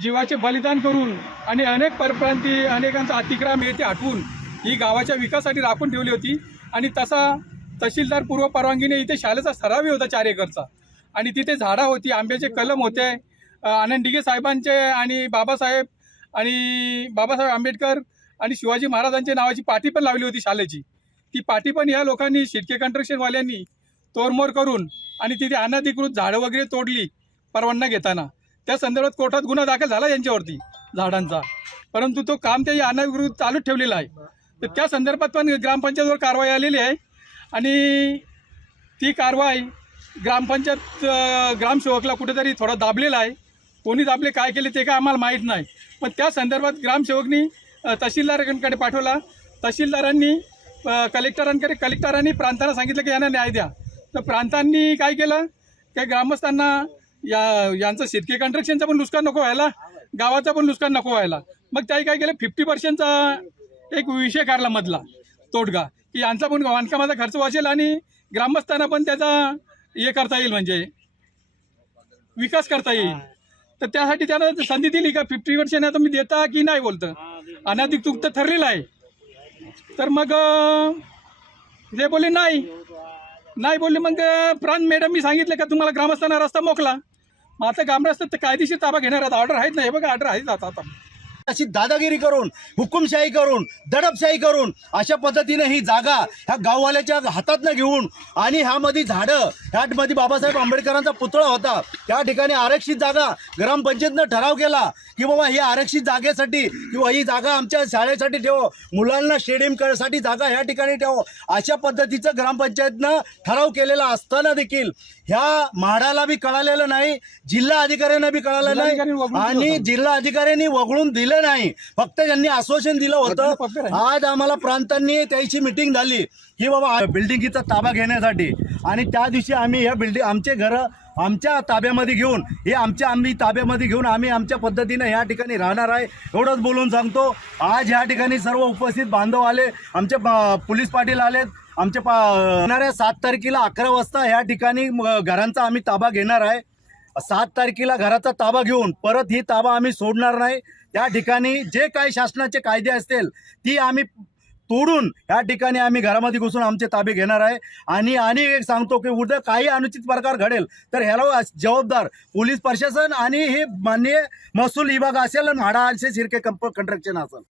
जीवाचे बलिदान करून आणि अनेक परप्रांती अनेकांचा अतिक्रम येथे हटवून ही गावाच्या विकासासाठी राखून ठेवली होती। आणि तसा तहसीलदार पूर्व परवानगीने इथे शाळेचा सरावी होता 4 एकरचा आणि तिथे झाडं होती, आंब्याचे कलम होते। आनंद दिघे साहेबांचे आणि बाबासाहेब आंबेडकर आणि शिवाजी महाराजांच्या नावाची पाटी पण लावली होती शाळेची। ती पाटी पण या लोकांनी शिर्के कंस्ट्रक्शनवाल्यांनी तोडमोड करून आणि तिथे अनधिकृत झाडं वगैरे तोडली परवाना घेताना। त्या संदर्भात कोर्टात गुन्हा दाखल झाला यांच्यावरती झाडांचा, परंतु तो काम ते अनधिकृत चालूच ठेवलेला आहे। तर त्या संदर्भात पण ग्रामपंचायतवर कारवाई आलेली आहे आणि ती कारवाई ग्रामपंचायत ग्रामसेवकला कुठेतरी थोडा दाबलेला आहे। कोणी दाबले काय केले ते काय आम्हाला माहीत नाही, पण त्या संदर्भात ग्रामसेवकनी तहसीलदारांकडे पाठवला। तहसीलदारांनी कलेक्टरांनी प्रांतांना सांगितलं की यांना न्याय द्या। तर प्रांतांनी काय केलं, त्या ग्रामस्थांना यांचं शिर्के कंस्ट्रक्शनचं पण नुकसान नको व्हायला, गावाचं पण नुकसान नको व्हायला, मग त्याही काय केलं 50%चा एक विषय काढला मधला तोडगा, की यांचा पण बांधकामाचा खर्च वाचेल आणि ग्रामस्थांना पण त्याचा हे करता येईल, म्हणजे विकास करता येईल। तर त्यासाठी त्यानं संधी दिली का 50% आता मी देता की नाही, बोलतं अनधिकृत ठरलेलं आहे। तर मग ते बोलले नाही बोलले। मग प्रांत मॅडम मी सांगितलं का तुम्हाला ग्रामस्थांना रस्ता मोकला, मग आता ग्रामस्थ कायदेशीर ताबा घेणार आहेत। ऑर्डर आहेत नाही, बघा ऑर्डर आहेत आता अशी दादागिरी करून, हुकुमशाही करून, दडपशाही करून अशा पद्धतीने ही जागा ह्या गाववाल्याच्या हातात घेऊन आणि ह्यामध्ये झाडं, ह्यामध्ये बाबासाहेब आंबेडकरांचा पुतळा होता, त्या ठिकाणी आरक्षित जागा ग्रामपंचायतनं ठराव केला की बाबा ही आरक्षित जागेसाठी किंवा ही जागा आमच्या शाळेसाठी ठेव, मुलांना स्टेडियम करण्यासाठी जागा ह्या ठिकाणी ठेव, अशा पद्धतीचं ग्रामपंचायतनं ठराव केलेला असताना देखील ह्या म्हाडाला बी कळालेलं नाही, जिल्हा अधिकाऱ्यांना बी कळालं नाही आणि जिल्हा अधिकाऱ्यांनी वगळून दिलं नाही, फक्त यांनी आश्वासन दिलं होतं। आज आम्हाला प्रांतांनी त्याची मीटिंग झाली की बाबा बिल्डिंगचा ताबा घेण्यासाठी, आणि त्या दिवशी आम्ही ह्या बिल्डिंग आमचे घरं आमच्या ताब्यामध्ये घेऊन आम्ही ताब्यामध्ये घेऊन आम्ही आमच्या पद्धतीने ह्या ठिकाणी राहणार आहे, एवढंच बोलून सांगतो। आज ह्या ठिकाणी सर्व उपस्थित बांधव आले, आमचे पोलीस पाटील आलेत, आमचे येणाऱ्या 7 तारखेला 11 वाजता ह्या ठिकाणी घरांचा आम्ही ताबा घेणार आहे। 7 तारखेला घराचा ताबा घेऊन परत ही ताबा आम्ही सोडणार नाही। त्या ठिकाणी जे काही शासनाचे कायदे असतील ती आम्ही तोडून या ठिकाणी आम्ही घरामध्ये घुसून आमचे ताबे घेणार आहे। आणि एक सांगतो की उद्या काही अनुचित प्रकार घडेल तर ह्याला जबाबदार पोलीस प्रशासन आणि हे माननीय महसूल विभाग असेल, म्हाडा असेल, शिर्के कंस्ट्रक्शन असेल।